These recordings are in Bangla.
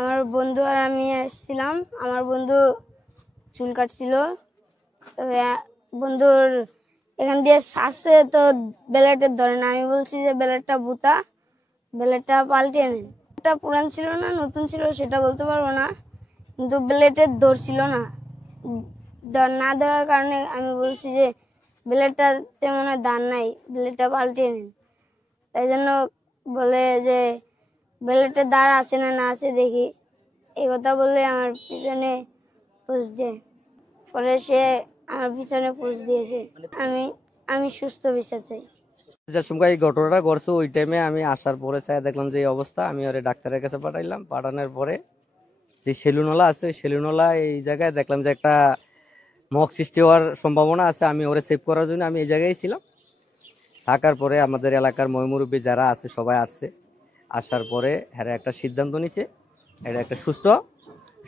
আমার বন্ধু আর আমি এসেছিলাম। আমার বন্ধু চুল কাটছিল, তবে বন্ধুর এখান দিয়ে আসছে তো ব্লেডের ধরে না। আমি বলছি যে ব্লেডটা বুতা, ব্লেডটা পাল্টে নেন। এটা পুরান ছিল না নতুন ছিল সেটা বলতে পারবো না, কিন্তু ব্লেডের ধরছিল না। না ধরার কারণে আমি বলছি যে ব্লেডটা তেমন দান নাই, ব্লেডটা পাল্টে নেন। তাই জন্য বলে যে ব্লেডের দাঁড় আছে না না আছে দেখি, এই কথা বললে আমার পিছনে পুষ দেয়। পরে সে আমার পিছনে পুষ দিয়েছে। আমি সুস্থ বিচার চাই। যে সময় এই ঘটনাটা ঘটছে ওই টাইমে আমি আসার পরে দেখলাম যে এই অবস্থা। আমি ওরে ডাক্তারের কাছে পাঠাইলাম। পাঠানোর পরে যে সেলুনওয়ালা আছে ওই সেলুনওয়ালা এই জায়গায় দেখলাম যে একটা মক সৃষ্টি হওয়ার সম্ভাবনা আছে। আমি ওরে সেভ করার জন্য আমি এই জায়গায় ছিলাম। থাকার পরে আমাদের এলাকার ময়মুরব্বী যারা আছে সবাই আসছে। আসার পরে হ্যাঁ একটা সিদ্ধান্ত নিছে, এটা একটা সুস্থ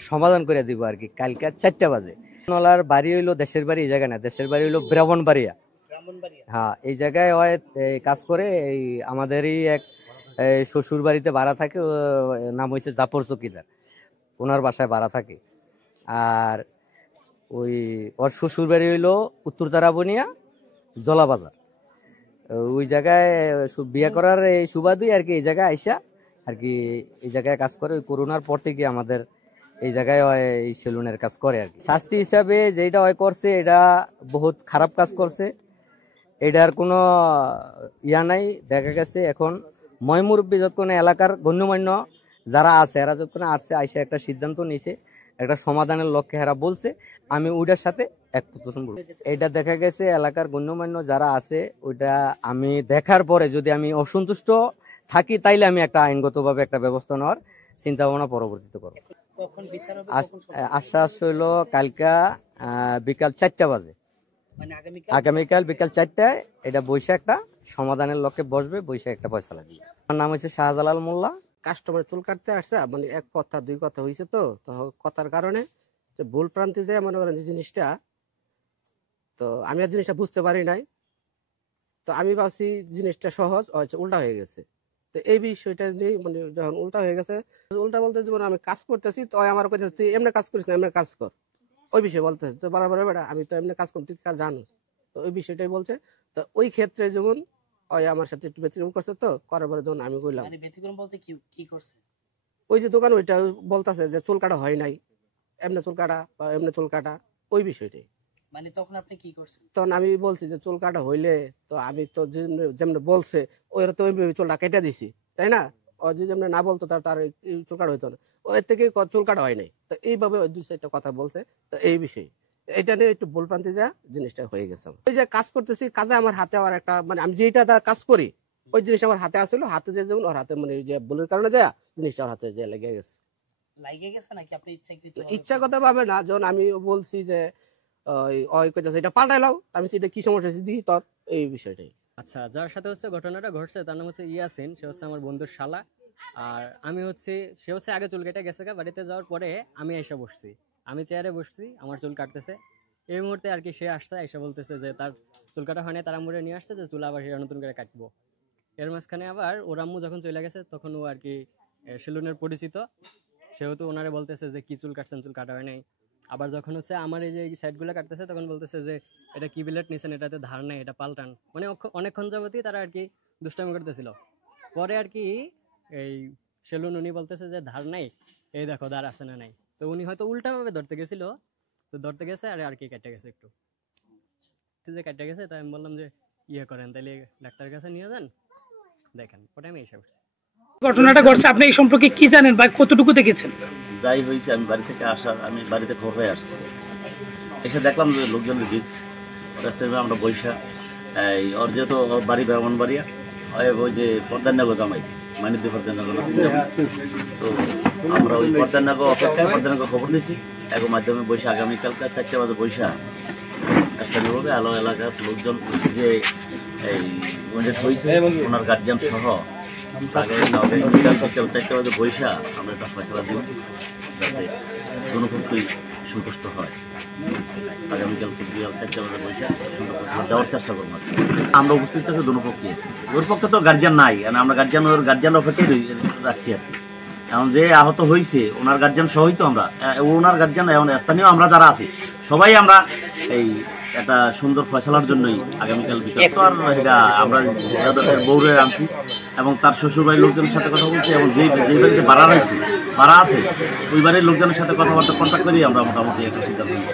সমাধান করে দিব আর কি। কালকে 4টা বাজে নলার বাড়ি হইলো দেশের বাড়ি, এই জায়গায় না, দেশের বাড়ি হইলো ব্রাহ্মণবাড়িয়া। হ্যাঁ, এই জায়গায় হয় কাজ করে। এই আমাদেরই এক শ্বশুর বাড়িতে ভাড়া থাকে, নাম হয়েছে জাফর চকিদার, ওনার বাসায় ভাড়া থাকে। আর ওই ওর শ্বশুর বাড়ি হইলো উত্তরতারা বনিয়া জলা বাজার। ওই জায়গায় বিয়ে করার এই সুবাদই আর কি এই জায়গায় আইসা আর কি এই জায়গায় কাজ করে। ওই করোনার পর থেকে আমাদের এই জায়গায় এই সেলুনের কাজ করে আর কি। শাস্তি হিসাবে যেটা হয় করছে এটা বহুত খারাপ কাজ করছে, এটার কোনো ইয়া নাই। দেখা গেছে এখন ময়মুরব্বী যতক্ষণ এলাকার গণ্যমান্য যারা আছে এরা যতক্ষণ আসছে আইসা একটা সিদ্ধান্ত নিছে, একটা সমাধানের লক্ষ্যে এরা বলছে। আমি ওইটার সাথে এক প্রদর্শন বলবো। এটা দেখা গেছে এলাকার গণ্যমান্য যারা আছে ওইটা আমি দেখার পরে যদি আমি অসন্তুষ্ট থাকি তাইলে আমি একটা আইনগতভাবে একটা ব্যবস্থা নেওয়ার চিন্তা ভাবনা পরবর্তীতে করবো। আশ্বাস হইলো কালকা বিকাল 4টা বাজে, আগামীকাল বিকাল 4টায় এটা বৈশাখ একটা সমাধানের লক্ষ্যে বসবে, বৈশাখ একটা ফয়সালা দিবে। আমার নাম হচ্ছে শাহজালাল মোল্লা। কাস্টমার চুল কাটতে আসছে, মানে এক কথা দুই কথা হয়েছে, তো কথার কারণে ভুল প্রান্তে যায় মনে করেন যে জিনিসটা, তো আমি আর জিনিসটা বুঝতে পারি নাই। তো আমি ভাবছি জিনিসটা সহজ, উল্টা হয়ে গেছে। তো এই বিষয়টা নিয়ে মানে যখন উল্টা হয়ে গেছে, উল্টা বলতে যেমন আমি কাজ করতেছি তো আমার কাছে তুই এমনি কাজ করিস না, এমনি কাজ কর, ওই বিষয়ে বলতেছে। তো বারবার বেটা আমি তো এমনি কাজ করতে কাজ জানো, তো ওই বিষয়টাই বলছে। তো ওই ক্ষেত্রে যেমন ওই আমার সাথে একটু ব্যতিক্রম করছে, তো করার পরে যখন আমি কইলাম ব্যতিক্রম বলতে কি করছে, ওই যে দোকান ওইটা বলতেছে যে চুল কাটা হয় নাই, এমনি চুল কাটা বা এমনি চুল কাটা, ওই বিষয়টাই। মানে তখন আপনি কি করছেন? তখন আমি বলছি যে চুল কাটা হইলে তো আমি তো যেমন বলছে ওরা তো ওই চুলটা কেটে দিছি, তাই না? ও যদি যেমন না বলতো তার চুল কাটা হইতো না, ওর থেকে চুল কাটা হয় নাই। তো এইভাবে দুই চারটা কথা বলছে। তো এই বিষয়ে এটা নিয়ে একটু ভুল প্রান্তে যা জিনিসটা হয়ে গেছে। ওই যে কাজ করতেছি, কাজে আমার হাতে আমার একটা মানে আমি যেটা কাজ করি ওই জিনিস আমার হাতে আসলো, হাতে যে যেমন ওর হাতে মানে যে ভুলের কারণে যা জিনিসটা ওর হাতে যে লেগে গেছে। নাকি আপনি ইচ্ছাকৃত ভাবে না। যখন আমি বলছি যে এটা পাল্টাইলাও, আমি সেটা কি সমস্যা দিই তোর, এই বিষয়টাই। আচ্ছা, যার সাথে হচ্ছে ঘটনাটা ঘটছে তার নাম হচ্ছে ইয়াসিন, সে হচ্ছে আমার বন্ধুর শালা। আর আমি হচ্ছে সে হচ্ছে আগে চুল কেটে গেছে, বাড়িতে যাওয়ার পরে আমি এসে বসছি, আমি চেয়ারে বসছি, আমার চুল কাটতেছে। এই মুহূর্তে আর কি সে আসছে, এসে বলতেছে যে তার চুল কাটা হয় না, তার আম্মুরে নিয়ে আসছে যে চুল আবার নতুন করে কাটবো। এর মাঝখানে আবার ওর আম্মু যখন চলে গেছে তখন ও আর কি সেলুনের পরিচিত, সেহেতু ওনারে বলতেছে যে কি চুল কাটছেন, চুল কাটা হয় নাই। আবার যখন হচ্ছে আমার এই যে সাইডগুলো কাটতেছে তখন বলতেছে যে এটা কি বিলেট নিছেন, এটাতে ধার নেই, এটা পাল্টান। মানে অনেকক্ষণ যাবতই তারা আর কি দুষ্টামি করতেছিল। পরে আর কি এই সেলুন উনি বলতেছে যে ধার নাই, এই দেখো ধার আছে না নাই। তো উনি হয়তো উল্টাভাবে ধরতে গেছিল, তো ধরতে গেছে আর কি কেটে গেছে একটু, যে কেটে গেছে। তাই আমি বললাম যে ইয়ে করেন তাহলে ডাক্তারের কাছে নিয়ে যান, দেখেন। পরে আমি এসে করছি। ঘটনাটা ঘটছে, আপনি এই সম্পর্কে কি জানেন বা কতটুকু দেখেছেন? যাই হয়েছে আমি বাড়ি থেকে আমি বাড়িতে খবর হয়ে আসছি, এসে দেখলাম যে লোকজনের ভিড় রাস্তায়। আমরা বৈশা ওর যেহেতু ওর বাড়ি ব্রাহ্মণবাড়িয়া, ওই যে পর্দানগর জামাই মানিদ্দি পর্দানগর, তো আমরা ওই পর্দানগর অপেক্ষায় পর্দানগর খবর দিয়েছি এক মাধ্যমে বৈশা আগামীকালকে 4টা বাজে বৈশা স্থানীয়ভাবে আলো এলাকার লোকজন যে এই হয়েছে ওনার গার্জিয়ান সহ বিকাল 4টা বাজে বৈশা আমরা একটা ফয়সালা দিব যাতে কোনো পক্ষই সন্তুষ্ট হয়। আগামীকালকে বিকাল 4টা বাজে বৈশা সুন্দর ফয়সালা দেওয়ার চেষ্টা করবো। আমরা উপস্থিত থাকি দুনো পক্ষে, ওর পক্ষে তো গার্জিয়ান নাই, আমরা গার্জিয়ান অপেক্ষায় রাখছি আর কি। এখন যে আহত হয়েছে ওনার গার্জিয়ান সহই তো আমরা, ওনার গার্জিয়ান এখন স্থানীয় আমরা যারা আছি সবাই আমরা এই একটা সুন্দর ফয়সালার জন্যই আগামীকাল বিকাল তো আর এটা আমরা বউরে আনছি এবং তার শ্বশুরবাড়ির লোকজনের সাথে কথা বলছি এবং যে বাড়িতে ভাড়া রয়েছে ভাড়া আছে ওই বাড়ির লোকজনের সাথে কথাবার্তা কন্ট্যাক্ট করি আমরা মোটামুটি একটা সিদ্ধান্ত নিই।